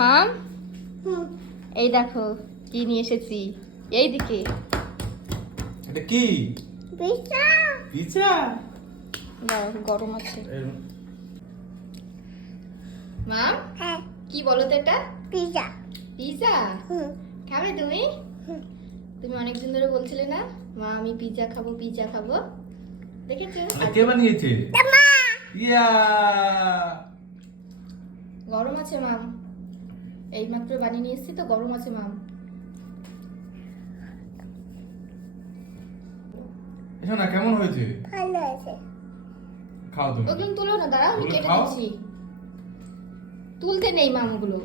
মাম? এই দেখো কি নিয়ে এসেছি। এই দিকে। এটা কি? পিসা পিজা? দাও গরম আছে। মাম? হ্যাঁ। কি বলো তো এটা? পিসা পিজা? খাবে তুমি। তুমি অনেকদিন ধরে বলছিলে না মা আমি পিজা খাব পিজা খাব। দেখেছ? মানে কে বানিয়েছে? মা। ইয়া! গরম আছে মাম। এই মাত্র বানিয়ে নিয়ে এসেছি তো গরম আছে মাম এসো না কেমন হয়েছে? ভালো আছে। খাও তুমি। ওগুলো তুলো না দাঁড়াও আমি কেটে দিচ্ছি। তুলতে নেই মাম ওগুলো।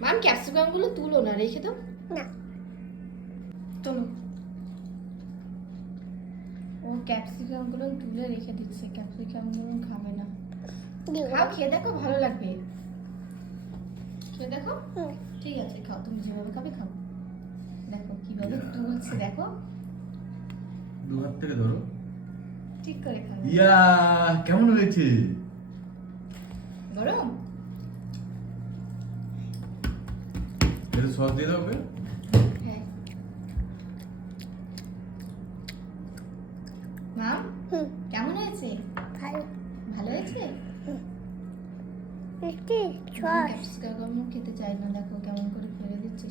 মাম ক্যাপসিকামগুলো তুলো না রেখে দাও। না। চলো ও ক্যাপসিকামগুলো তুলে রেখে দিচ্ছে ক্যাপসিকামগুলো খাবে না। খাও খেয়ে দেখো ভালো লাগবে। খেয়ে দেখো? হুম ঠিক আছে খাও। তুমি যেভাবে খাবে খাও। দেখো কীভাবে তুলছে দেখো। দু হাত থেকে ধরো। ঠিক করে খাবে ইয়া কেমন হয়েছে? গরম? এটা সস দিয়ে দাও হ্যাঁ। মা হুম। কেমন হয়েছে ভালো ভালো হয়েছে মিষ্টি সস ক্যাপসিকাম খেতে চাই না দেখো কেমন করে ফেলে দিচ্ছে